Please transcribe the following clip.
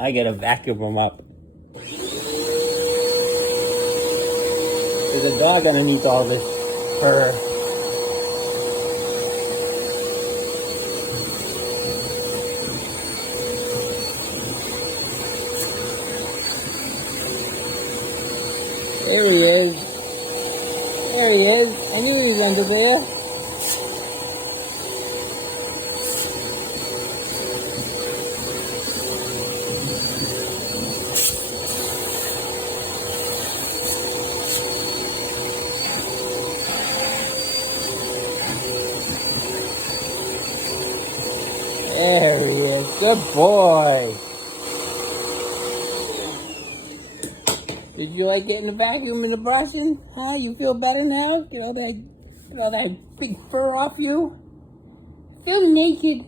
I gotta vacuum him up. There's a dog underneath all this fur. There he is. There he is. I knew he was under there. There he is. Good boy. Did you like getting the vacuum and the brushing? Huh? You feel better now? Get all that big fur off you? Feel naked.